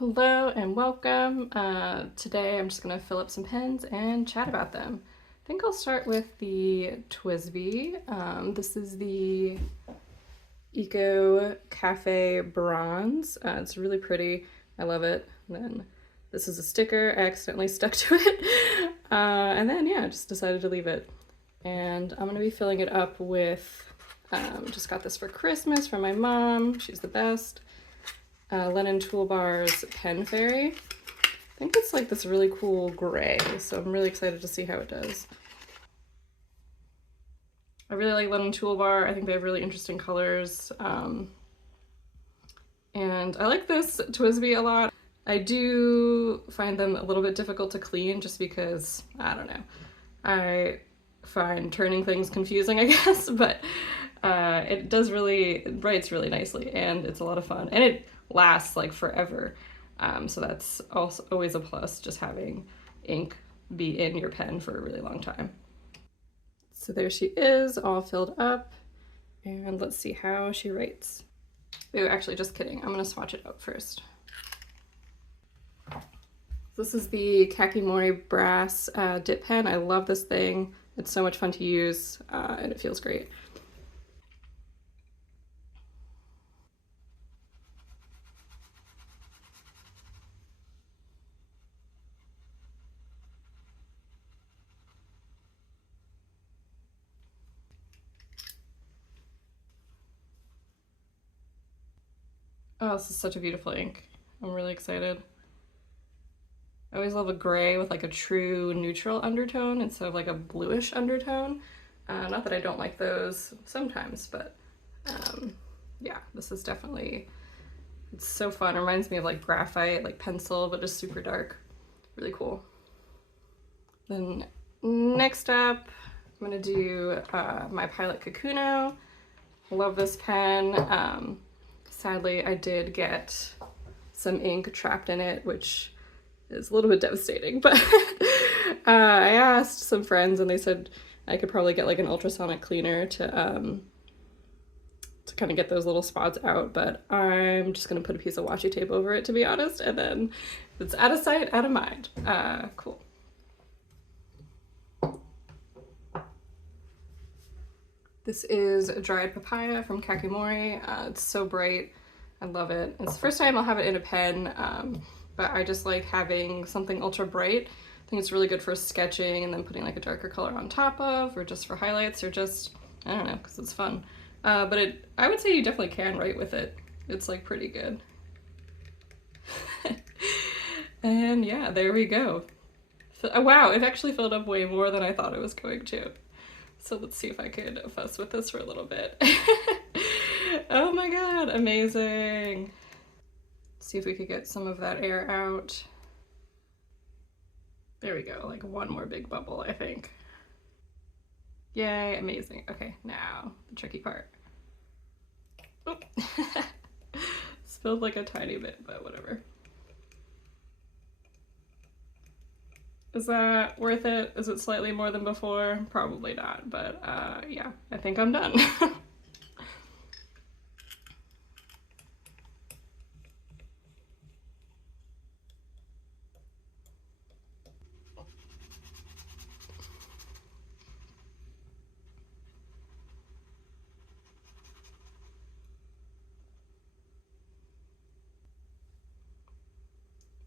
Hello and welcome. Today I'm just going to fill up some pens and chat about them. I think I'll start with the TWSBI. This is the Eco Cafe Bronze. It's really pretty. I love it. And then this is a sticker. I accidentally stuck to it. And then, yeah, I just decided to leave it. And I'm going to be filling it up with, just got this for Christmas from my mom. She's the best. Lennon Toolbar's Pen Fairy. I think it's like this really cool gray, so I'm really excited to see how it does. I really like Lennon Toolbar. I think they have really interesting colors. And I like this TWSBI a lot. I do find them a little bit difficult to clean just because, I don't know, I find turning things confusing, I guess, but it writes really nicely and it's a lot of fun. And it lasts like forever. So that's also always a plus, just having ink be in your pen for a really long time. So there she is, all filled up. And let's see how she writes. Oh, actually, just kidding. I'm gonna swatch it out first. This is the Kakuno Brass dip pen. I love this thing. It's so much fun to use and it feels great. Oh, this is such a beautiful ink. I'm really excited. I always love a gray with like a true neutral undertone instead of like a bluish undertone. Not that I don't like those sometimes, but yeah, this is definitely, it's so fun. It reminds me of like graphite, like pencil, but just super dark. Really cool. Then next up, I'm gonna do my Pilot Kakuno. Love this pen. Sadly, I did get some ink trapped in it, which is a little bit devastating, but I asked some friends and they said I could probably get like an ultrasonic cleaner to kind of get those little spots out, but I'm just gonna put a piece of washi tape over it, to be honest, and then it's out of sight, out of mind. Cool. This is a dried papaya from Kakimori. It's so bright. I love it. It's the first time I'll have it in a pen, but I just like having something ultra bright. I think it's really good for sketching and then putting like a darker color on top of, or just for highlights, or just, I don't know, because it's fun. But I would say you definitely can write with it. It's like pretty good. And yeah, there we go. Wow, it actually filled up way more than I thought it was going to. So let's see if I could fuss with this for a little bit. Oh my god, amazing. See if we could get some of that air out. There we go, like one more big bubble, I think. Yay, amazing. Okay, now the tricky part. Oh. Spilled like a tiny bit, but whatever. Is that worth it? Is it slightly more than before? Probably not, but yeah, I think I'm done.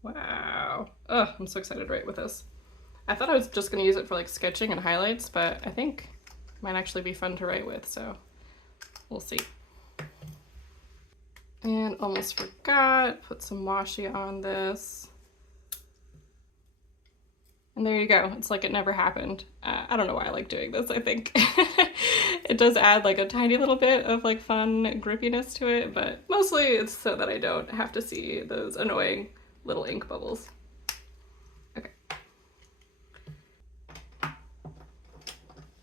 Wow. Oh, I'm so excited to write with this. I thought I was just gonna use it for like sketching and highlights, but I think it might actually be fun to write with, so we'll see. And almost forgot, put some washi on this. And there you go. It's like it never happened. I don't know why I like doing this, I think. It does add like a tiny little bit of like fun grippiness to it, but mostly it's so that I don't have to see those annoying little ink bubbles. Okay.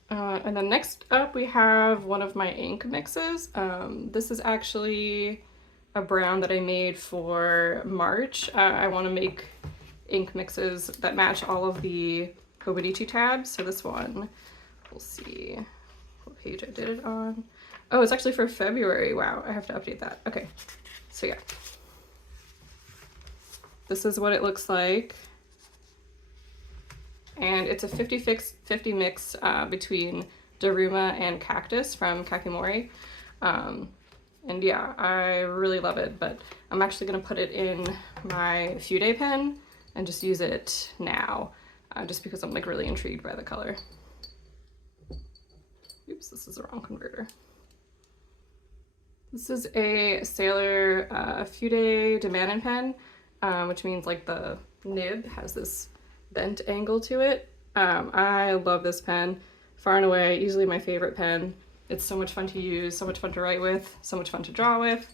And then next up we have one of my ink mixes. This is actually a brown that I made for March. I want to make ink mixes that match all of the Hobonichi tabs. So this one, we'll see what page I did it on. Oh, it's actually for February. Wow, I have to update that. Okay, so yeah. this is what it looks like. And it's a 50 mix between Daruma and Cactus from Kakimori. And yeah, I really love it, but I'm actually gonna put it in my Fude pen and just use it now, just because I'm like really intrigued by the color. Oops, this is the wrong converter. This is a Sailor Fude Demanin pen, which means like the nib has this bent angle to it. I love this pen, far and away, easily my favorite pen. It's so much fun to use, so much fun to write with, so much fun to draw with.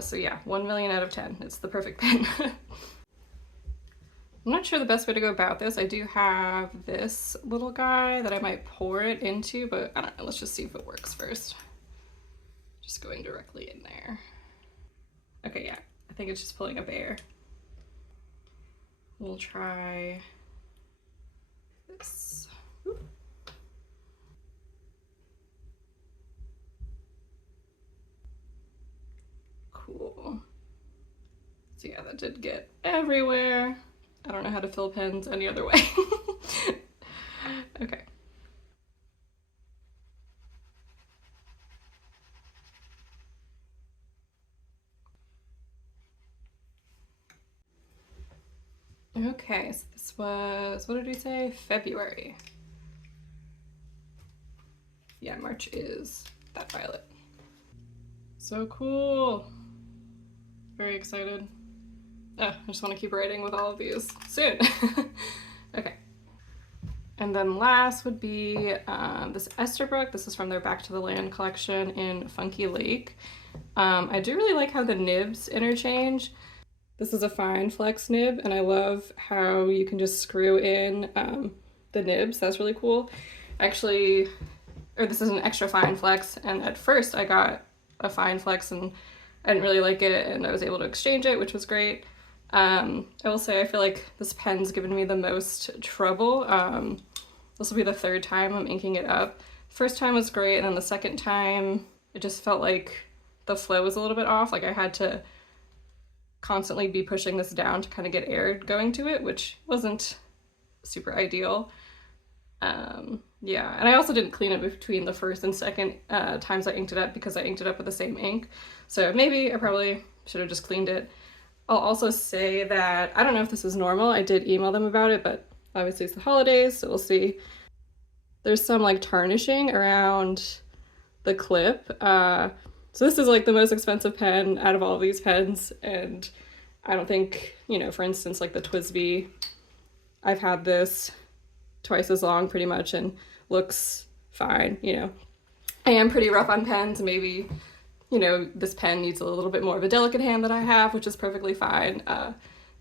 So yeah, 1 million out of 10. It's the perfect pen. I'm not sure the best way to go about this. I do have this little guy that I might pour it into, but I don't know, let's just see if it works first. Just going directly in there. Okay, yeah, I think it's just pulling a bear. We'll try this. Ooh. Cool. So yeah, that did get everywhere. I don't know how to fill pens any other way. Okay. Okay, so this was, what did we say? February. Yeah, March is that violet. So cool. Very excited. Oh, I just want to keep writing with all of these soon. Okay. And then last would be this Esterbrook. This is from their Back to the Land collection in Funky Lake. I do really like how the nibs interchange. This is a fine flex nib, and I love how you can just screw in the nibs. That's really cool. Actually, or this is an extra fine flex, and at first I got a fine flex and I didn't really like it, and I was able to exchange it, which was great. I will say I feel like this pen's given me the most trouble. This will be the third time I'm inking it up. First time was great, and then the second time it just felt like the flow was a little bit off. Like I had to constantly be pushing this down to kind of get air going to it, which wasn't super ideal. Yeah, and I also didn't clean it between the first and second times I inked it up because I inked it up with the same ink. So maybe I probably should have just cleaned it. I'll also say that, I don't know if this is normal, I did email them about it, but obviously it's the holidays, so we'll see. There's some like tarnishing around the clip. So this is like the most expensive pen out of all of these pens, and I don't think, you know, for instance, like the TWSBI, I've had this twice as long pretty much and looks fine, you know. I am pretty rough on pens, maybe, you know, this pen needs a little bit more of a delicate hand than I have, which is perfectly fine.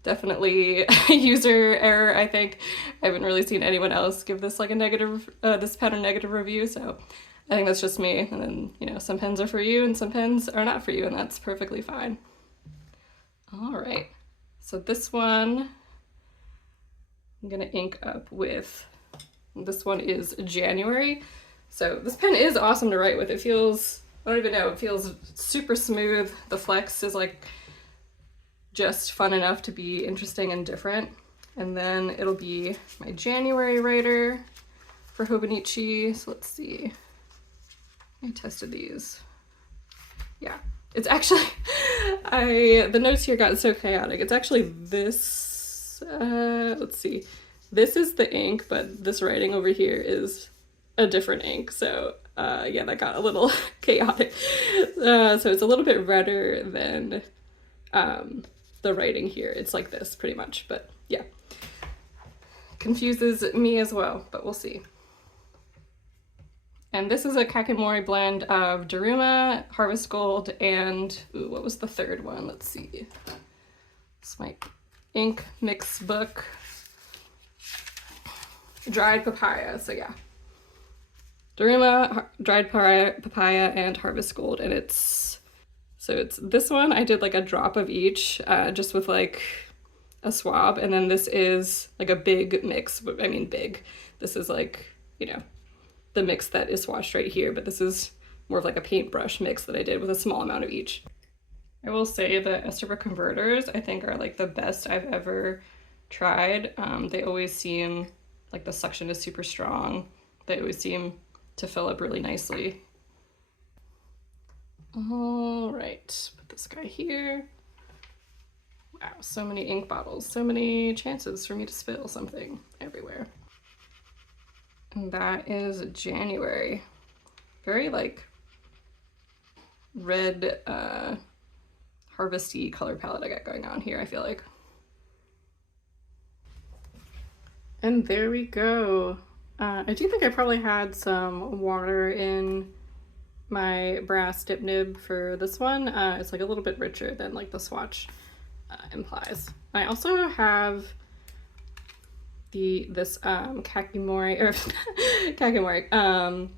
Definitely user error, I think. I haven't really seen anyone else give this like a negative, this pen a negative review, so I think that's just me. And then, you know, some pens are for you and some pens are not for you, and that's perfectly fine. All right, so this one I'm gonna ink up with, this one is January. So this pen is awesome to write with. It feels, I don't even know, it feels super smooth. The flex is like just fun enough to be interesting and different. And then it'll be my January writer for Hobonichi. So let's see. I tested these. Yeah, it's actually, the notes here got so chaotic. It's actually this, let's see. This is the ink, but this writing over here is a different ink. So yeah, that got a little chaotic. So it's a little bit redder than the writing here. It's like this pretty much, but yeah. Confuses me as well, but we'll see. And this is a Kakimori blend of Daruma, Harvest Gold, and, ooh, what was the third one? Let's see. It's my ink mix book. Dried papaya, so yeah. Daruma, dried papaya, and Harvest Gold, and it's, so it's this one, I did like a drop of each, just with like a swab, and then this is like a big mix, I mean big. This is like, you know, the mix that is swatched right here, but this is more of like a paintbrush mix that I did with a small amount of each. I will say the ester converters I think are like the best I've ever tried. They always seem like the suction is super strong. They always seem to fill up really nicely. All right, put this guy here. Wow, so many ink bottles, so many chances for me to spill something everywhere. And that is January. Very like red harvesty color palette I got going on here, I feel like. And there we go. I do think I probably had some water in my brass dip nib for this one. It's like a little bit richer than like the swatch implies. I also have this Kakimori, or Kakimori,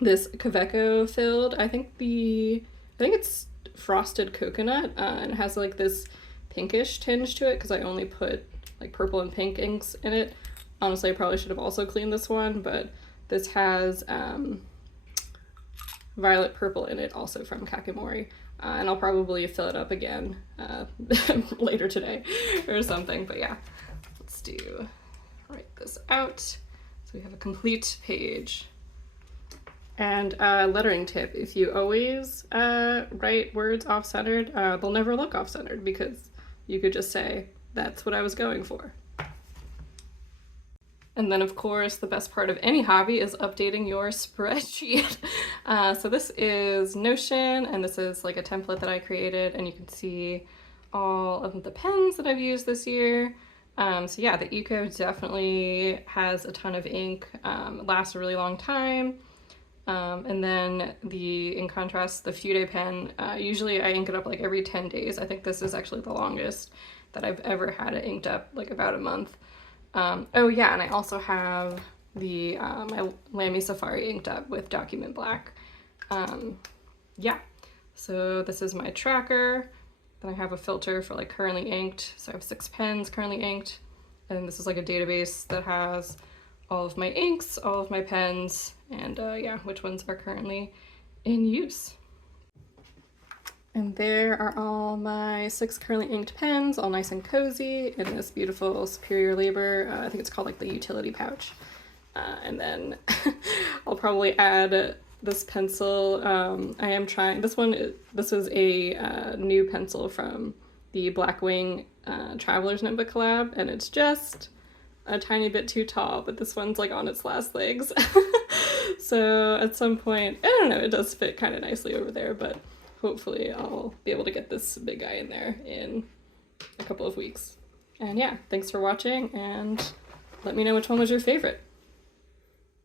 this Kaweco filled. I think it's frosted coconut, and it has like this pinkish tinge to it because I only put like purple and pink inks in it. Honestly, I probably should have also cleaned this one, but this has violet purple in it also from Kakimori. And I'll probably fill it up again later today or something, but yeah, let's write this out so we have a complete page. And lettering tip, if you always write words off-centered, they'll never look off-centered because you could just say, that's what I was going for. And then of course, the best part of any hobby is updating your spreadsheet. So this is Notion, and this is like a template that I created, and you can see all of the pens that I've used this year. So yeah, the Eco definitely has a ton of ink, lasts a really long time. And then in contrast, the Fude pen, usually I ink it up like every 10 days. I think this is actually the longest that I've ever had it inked up, like about a month. Oh yeah, and I also have my Lamy Safari inked up with Document Black. Yeah, so this is my tracker. Then I have a filter for like currently inked. So I have 6 pens currently inked. And this is like a database that has all of my inks, all of my pens, and yeah, which ones are currently in use. And there are all my 6 currently inked pens, all nice and cozy in this beautiful Superior Labor, I think it's called like the utility pouch. And then I'll probably add this pencil. I am trying, this is a new pencil from the Blackwing Traveler's Notebook collab, and it's just a tiny bit too tall, but this one's like on its last legs. So at some point, I don't know, it does fit kind of nicely over there, but hopefully I'll be able to get this big guy in there in a couple of weeks. And yeah, thanks for watching, and let me know which one was your favorite.